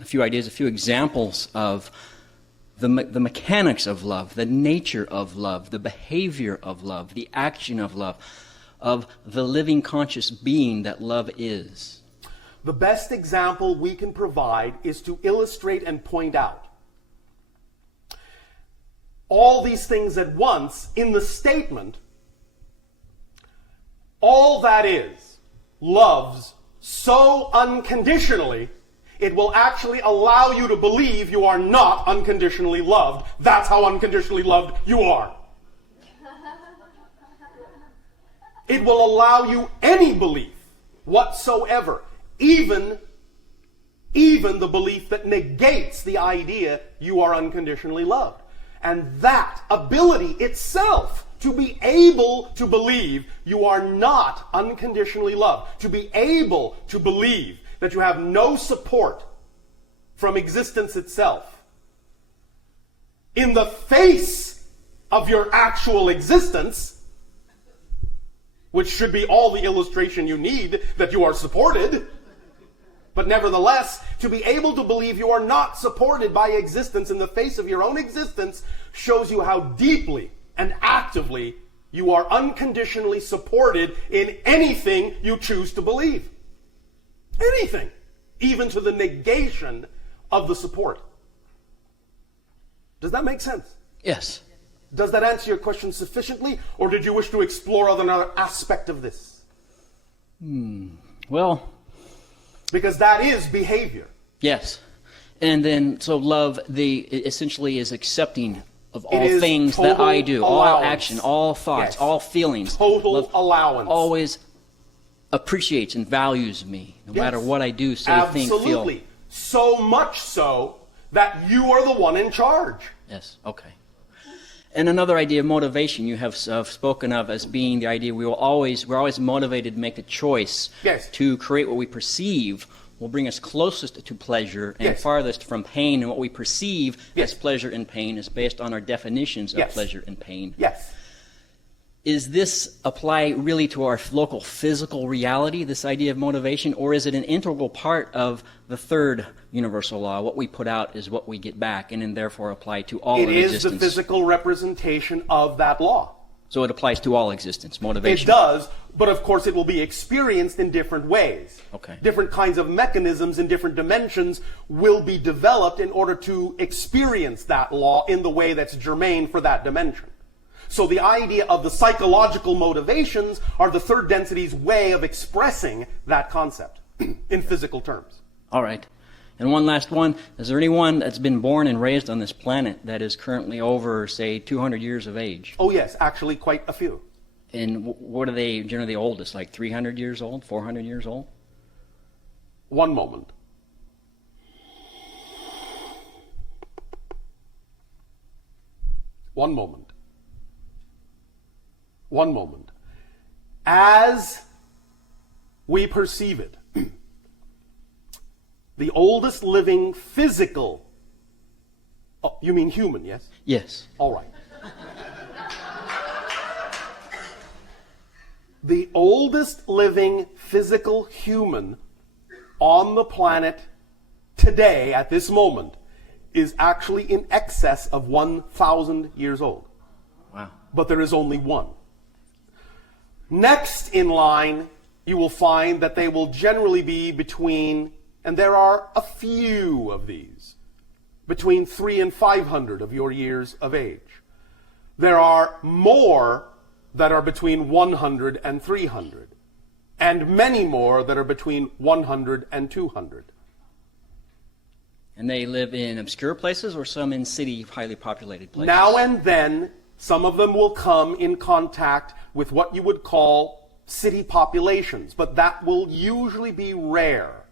a few ideas, a few examples of the mechanics of love, the nature of love, the behavior of love, the action of love, of the living conscious being that love is. The best example we can provide is to illustrate and point out all these things at once in the statement, all that is, loves so unconditionally, it will actually allow you to believe you are not unconditionally loved. That's how unconditionally loved you are. It will allow you any belief whatsoever, even the belief that negates the idea you are unconditionally loved. And that ability itself, to be able to believe you are not unconditionally loved, to be able to believe that you have no support from existence itself, in the face of your actual existence, which should be all the illustration you need that you are supported, but nevertheless, to be able to believe you are not supported by existence in the face of your own existence shows you how deeply and actively you are unconditionally supported in anything you choose to believe. Anything, even to the negation of the support. Does that make sense? Yes. Does that answer your question sufficiently, or did you wish to explore another aspect of this? Well, because that is behavior. yes. And then, so love, essentially is accepting of all is things that I do, all allowance. action, all thoughts, Yes. all feelings. Total Love allowance. always appreciates and values me, no Yes. matter what I do, say, think, feel. Absolutely. So much so that you are the one in charge. Yes, okay. And another idea of motivation you have spoken of as being the idea we're always motivated to make a choice. Yes. To create what we perceive will bring us closest to pleasure and Yes. farthest from pain, and what we perceive Yes. as pleasure and pain is based on our definitions of Yes. pleasure and pain. Yes. Is this apply really to our local physical reality, this idea of motivation, or is it an integral part of the third universal law? What we put out is what we get back, and then therefore apply to all It of is existence. the physical representation of that law. So it applies to all existence, motivation. It does, but of course it will be experienced in different ways. Okay. Different kinds of mechanisms in different dimensions will be developed in order to experience that law in the way that's germane for that dimension. So the idea of the psychological motivations are the third density's way of expressing that concept in physical terms. All right. And one last one. Is there anyone that's been born and raised on this planet that is currently over, say, 200 years of age? Oh yes, actually quite a few. And what are they generally the oldest? Like 300 years old, 400 years old? One moment. One moment. One moment. As we perceive it, the oldest living physical, oh, you mean human, yes? Yes. All right. The oldest living physical human on the planet today, at this moment, is actually in excess of 1,000 years old. Wow. But there is only one. Next in line, you will find that they will generally be between, and there are a few of these, between 300 and 500 of your years of age. There are more that are between 100 and 300, and many more that are between 100 and 200. And they live in obscure places or some in city, highly populated places? Now and then, some of them will come in contact with what you would call city populations, but that will usually be rare.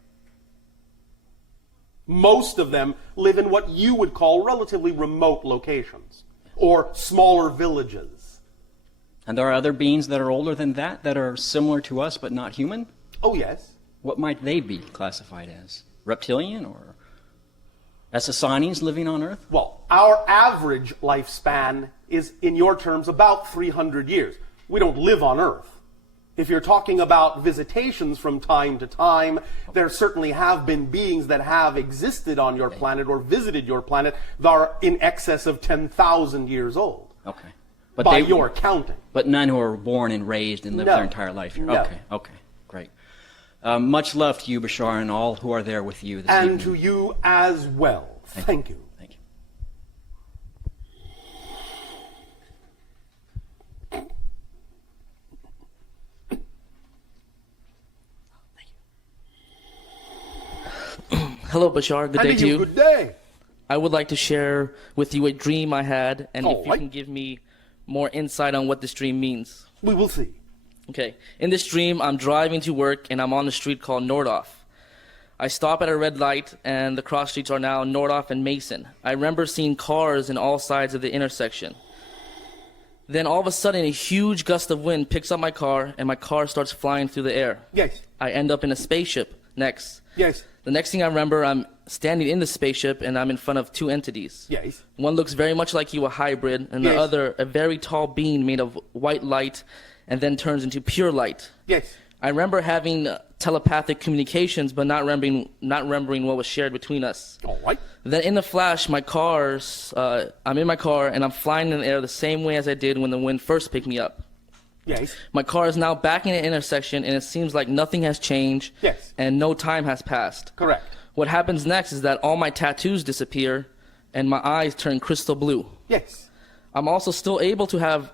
Most of them live in what you would call relatively remote locations, or smaller villages. And there are other beings that are older than that are similar to us but not human? Oh yes. What might they be classified as? Reptilian or Assassines living on Earth? Well, our average lifespan is, in your terms, about 300 years. We don't live on Earth. If you're talking about visitations from time to time, there certainly have been beings that have existed on your planet or visited your planet that are in excess of 10,000 years old. Okay. But by your counting. But none who were born and raised and lived No. their entire life here. No. Okay, great. Much love to you, Bashar, and all who are there with you this And evening. to you as well. Thank you. Thank you. Hello, Bashar. Good day And to you. Good day. I would like to share with you a dream I had, and if you Alright. can give me more insight on what this dream means. We will see. Okay. In this dream, I'm driving to work, and I'm on the street called Nordhoff. I stop at a red light, and the cross streets are now Nordhoff and Mason. I remember seeing cars in all sides of the intersection. Then all of a sudden, a huge gust of wind picks up my car, and my car starts flying through the air. Yes. I end up in a spaceship next. Yes. The next thing I remember, I'm standing in the spaceship, and I'm in front of two entities. Yes. One looks very much like you, a hybrid, and Yes. the other, a very tall being made of white light, and then turns into pure light. Yes. I remember having telepathic communications, but not remembering what was shared between us. All right. Then in the flash, I'm in my car, and I'm flying in the air the same way as I did when the wind first picked me up. Yes. My car is now back in an intersection, and it seems like nothing has changed, Yes. and no time has passed. Correct. What happens next is that all my tattoos disappear, and my eyes turn crystal blue. Yes. I'm also still able to have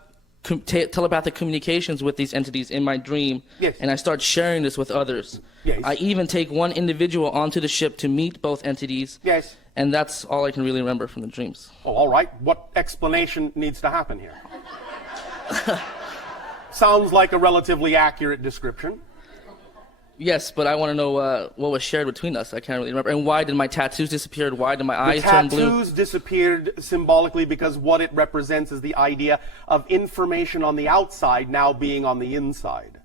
telepathic communications with these entities in my dream, Yes. and I start sharing this with others. Yes. I even take one individual onto the ship to meet both entities, Yes. and that's all I can really remember from the dreams. Oh, all right. What explanation needs to happen here? Sounds like a relatively accurate description. Yes, but I want to know what was shared between us. I can't really remember. And why did my tattoos disappear? Why did my The eyes turn blue? tattoos disappeared symbolically because what it represents is the idea of information on the outside now being on the inside,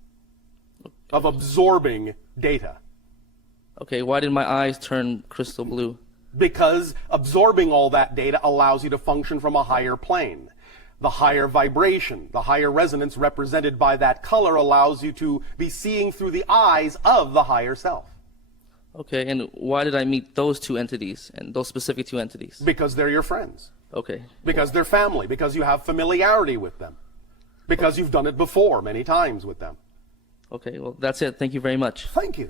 of absorbing data. Okay, why did my eyes turn crystal blue? Because absorbing all that data allows you to function from a higher plane. The higher vibration, the higher resonance represented by that color allows you to be seeing through the eyes of the higher self. Okay, and why did I meet those two entities, and those specific two entities? Because they're your friends. Okay. Because they're family. Because you have familiarity with them. Because you've done it before many times with them. Okay, well, that's it. Thank you very much. Thank you.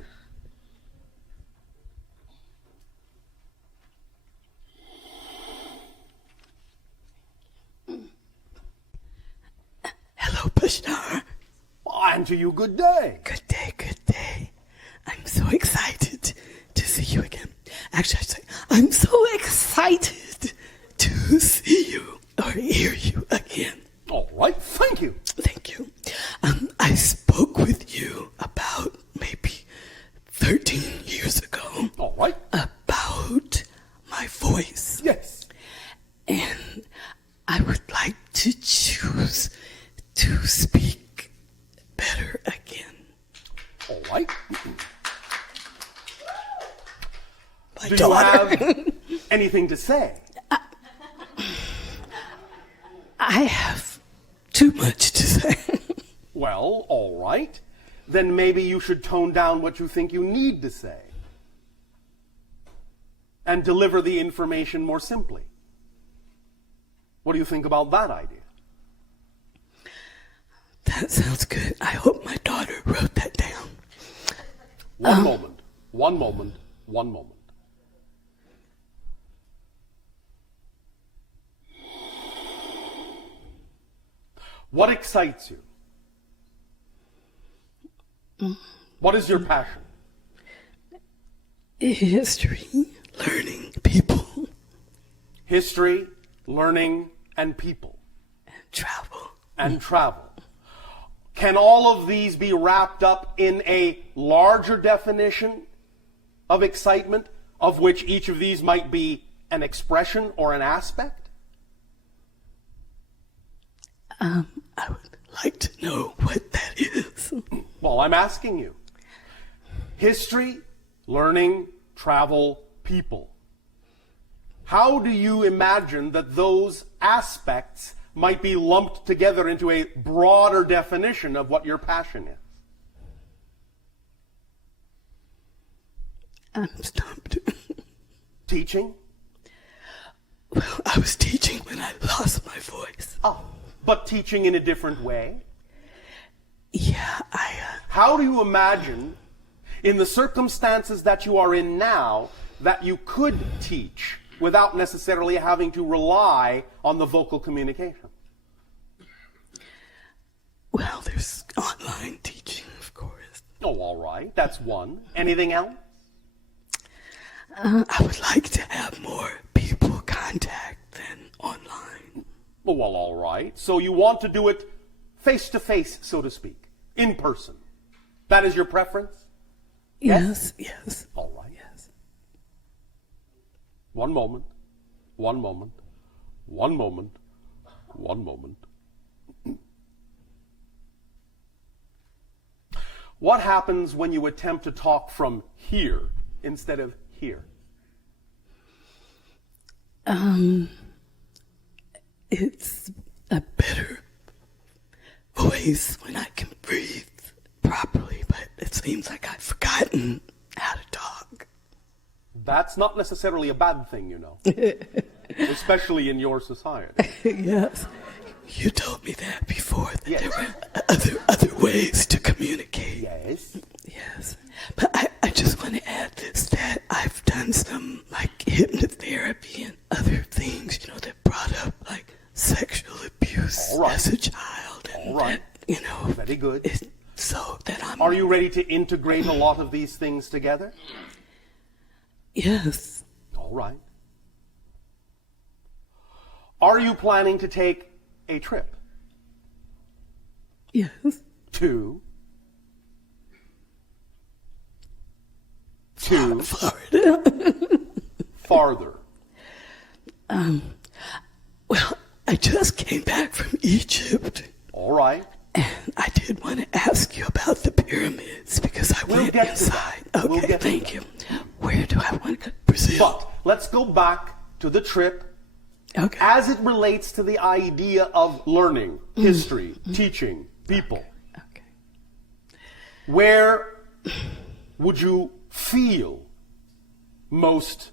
Hello, Bashar. And to you, good day. Good day, good day. I'm so excited to see you again. Actually, I say, I'm so excited to see you or hear you again. All right, thank you. Thank you. I spoke with you about maybe 13 years ago All right. about my voice. Yes. And I would like to choose to speak better again. All right. My Do you daughter. have anything to say? I have too much to say. Well, all right. Then maybe you should tone down what you think you need to say and deliver the information more simply. What do you think about that idea? That sounds good. I hope my daughter wrote that down. One moment. One moment. One moment. What excites you? What is your passion? History, learning, people, History, learning, and people, travel. and travel. Can all of these be wrapped up in a larger definition of excitement, of which each of these might be an expression or an aspect? I would like to know what that is. Well, I'm asking you. History, learning, travel, people. How do you imagine that those aspects might be lumped together into a broader definition of what your passion is? I'm stumped. Teaching? Well, I was teaching when I lost my voice. Oh, but teaching in a different way? Yeah, How do you imagine, in the circumstances that you are in now, that you could teach without necessarily having to rely on the vocal communication? well, there's online teaching, of course. Oh, all right. That's one. Anything else? I would like to have more people contact than online. Oh, well, all right. So you want to do it face to face, so to speak, in person. That is your preference? Yes, yes. All right. Yes. One moment. One moment. One moment. One moment. What happens when you attempt to talk from here instead of here? It's a better voice when I can breathe properly, but it seems like I've forgotten how to talk. That's not necessarily a bad thing, you know, especially in your society. Yes. You told me that before, that Yes. there were other ways to communicate. Yes. Yes. But I just want to add this, that I've done some like hypnotherapy and other things, you know, that brought up like sexual abuse All right. as a child. And All right. that, you know, Very good. so that I'm... Are you ready to integrate a lot of these things together? Yes. All right. Are you planning to take a trip Yes. to Florida. farther? Well, I just came back from Egypt, All right. and I did want to ask you about the pyramids because I We'll went get to inside. that. Okay, We'll get to thank that. you. Where do I want to go? Brazil. But let's go back to the trip Okay. as it relates to the idea of learning, history, teaching, people. Okay. Where would you feel most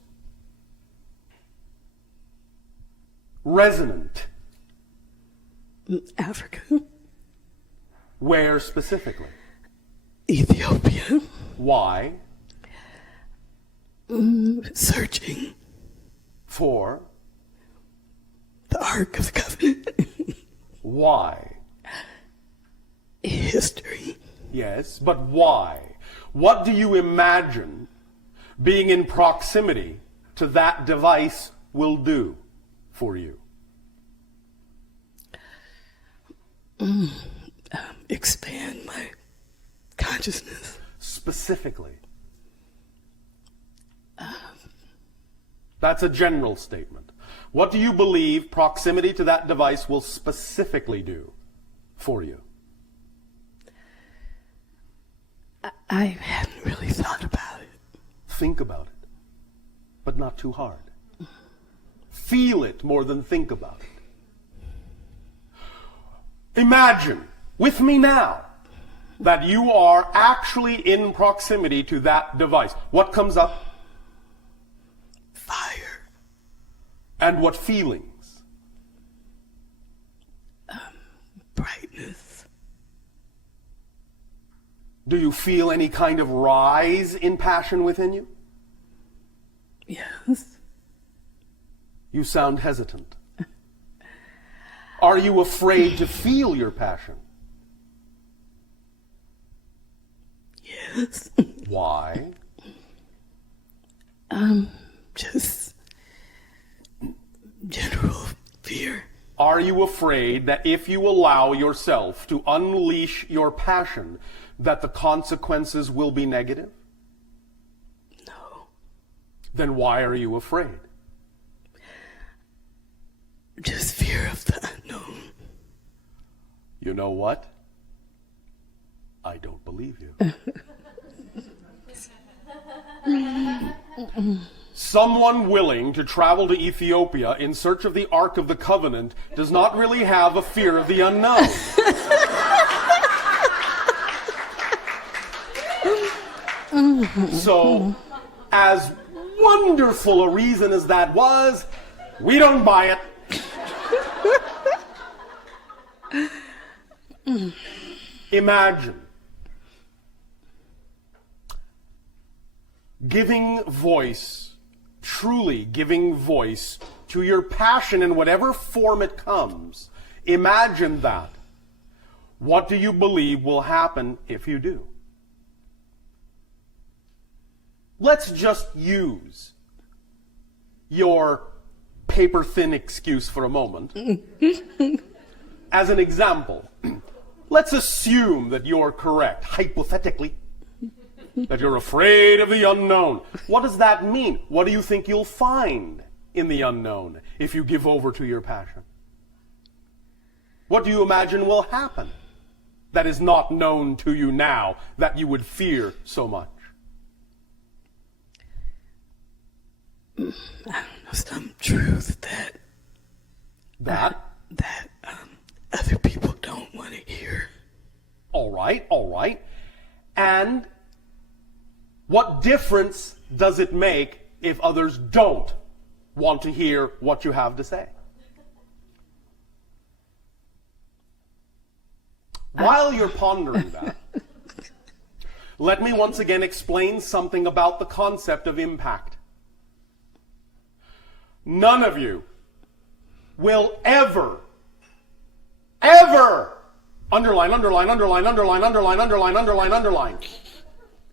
resonant? Africa. Where specifically? Ethiopia. Why? Searching For? the Ark of the Covenant. Why? History. Yes, but why? What do you imagine being in proximity to that device will do for you? Expand my consciousness. Specifically. That's a general statement. What do you believe proximity to that device will specifically do for you? I hadn't really thought about it. Think about it, but not too hard. Feel it more than think about it. Imagine with me now that you are actually in proximity to that device. What comes up? Fire. And what feelings? Brightness. Do you feel any kind of rise in passion within you? Yes. You sound hesitant. Are you afraid to feel your passion? Yes. Why? Just general fear. Are you afraid that if you allow yourself to unleash your passion, that the consequences will be negative? No. Then why are you afraid? Just fear of the unknown. You know what? I don't believe you. Someone willing to travel to Ethiopia in search of the Ark of the Covenant does not really have a fear of the unknown. So, as wonderful a reason as that was, we don't buy it. Imagine giving voice, truly giving voice to your passion in whatever form it comes. Imagine that. What do you believe will happen if you do? Let's just use your paper-thin excuse for a moment. As an example, let's assume that you're correct, hypothetically, that you're afraid of the unknown. What does that mean? What do you think you'll find in the unknown if you give over to your passion? What do you imagine will happen that is not known to you now that you would fear so much? I don't know, some truth that other people don't want to hear. All right. And what difference does it make if others don't want to hear what you have to say? While you're pondering that, let me once again explain something about the concept of impact. None of you will ever, underline,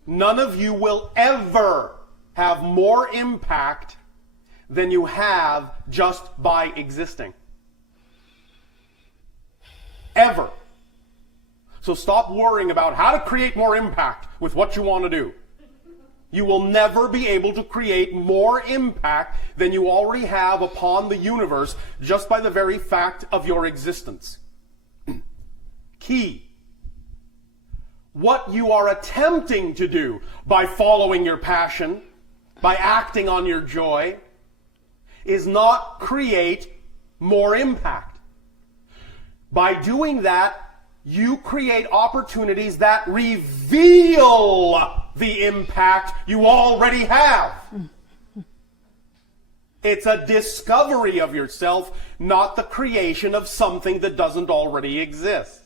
none of you will ever have more impact than you have just by existing. Ever. So stop worrying about how to create more impact with what you want to do. You will never be able to create more impact than you already have upon the universe just by the very fact of your existence. Key. What you are attempting to do by following your passion, by acting on your joy, is not create more impact. By doing that, you create opportunities that reveal the impact you already have. It's a discovery of yourself, not the creation of something that doesn't already exist.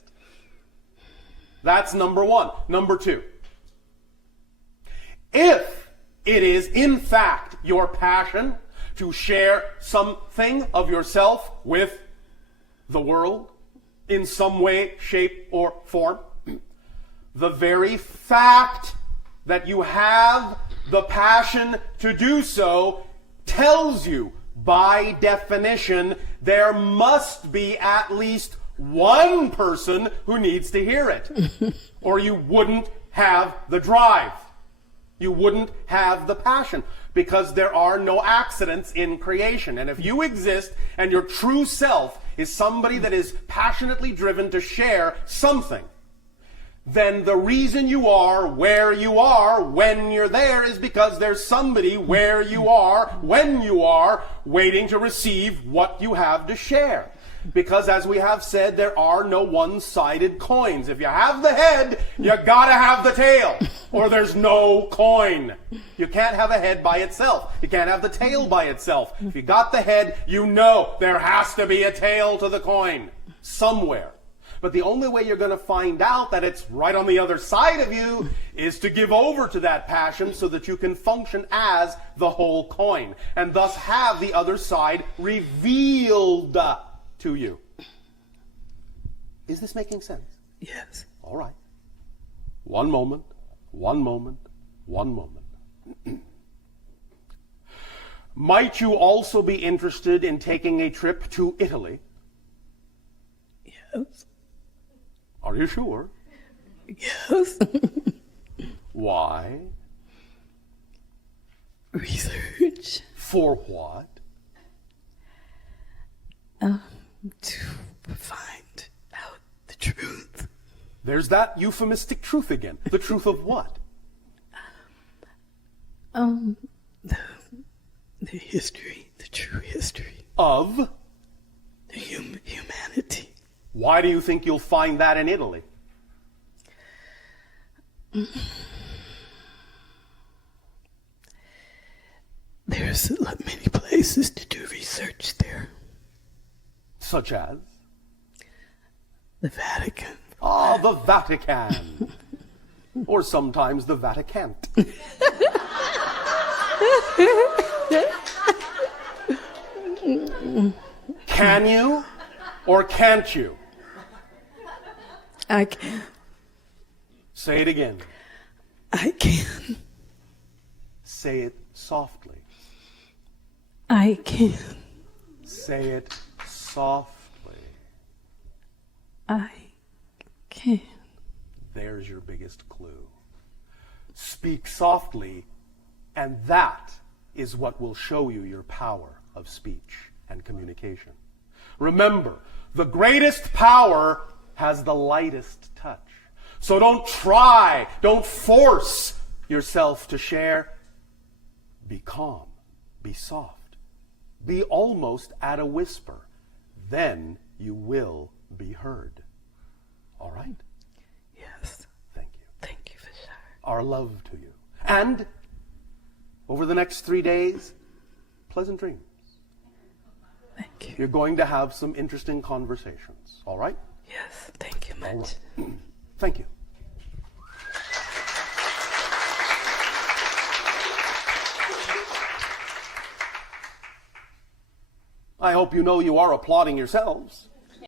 That's number one. Number two, if it is in fact your passion to share something of yourself with the world, in some way, shape, or form, the very fact that you have the passion to do so tells you, by definition, there must be at least one person who needs to hear it. Or you wouldn't have the drive. You wouldn't have the passion. Because there are no accidents in creation. And if you exist and your true self is somebody that is passionately driven to share something, then the reason you are where you are when you're there is because there's somebody where you are when you are waiting to receive what you have to share. Because as we have said, there are no one-sided coins. If you have the head, you gotta have the tail, or there's no coin. You can't have a head by itself. You can't have the tail by itself. If you got the head, you know there has to be a tail to the coin somewhere. But the only way you're going to find out that it's right on the other side of you is to give over to that passion so that you can function as the whole coin, and thus have the other side revealed to you. Is this making sense? Yes. All right. One moment. Might you also be interested in taking a trip to Italy? Yes. Are you sure? Yes. Why? Research. For what? To find out the truth. There's that euphemistic truth again. The truth of what? The history, the true history Of? the humanity. Why do you think you'll find that in Italy? there's many places to do research there. Such as? The Vatican. Ah, the Vatican. Or sometimes the Vaticant. Can you or can't you? I can. Say it again. I can. Say it softly. I can. Say it softly. I can. There's your biggest clue. Speak softly, and that is what will show you your power of speech and communication. Remember, the greatest power has the lightest touch. So don't try, don't force yourself to share. Be calm, be soft, be almost at a whisper. Then you will be heard. All right? Yes. Thank you. Thank you, Bashar. Our love to you. And over the next 3 days, pleasant dreams. Thank you. You're going to have some interesting conversations. All right? Yes, thank you much. Thank you. I hope you know you are applauding yourselves.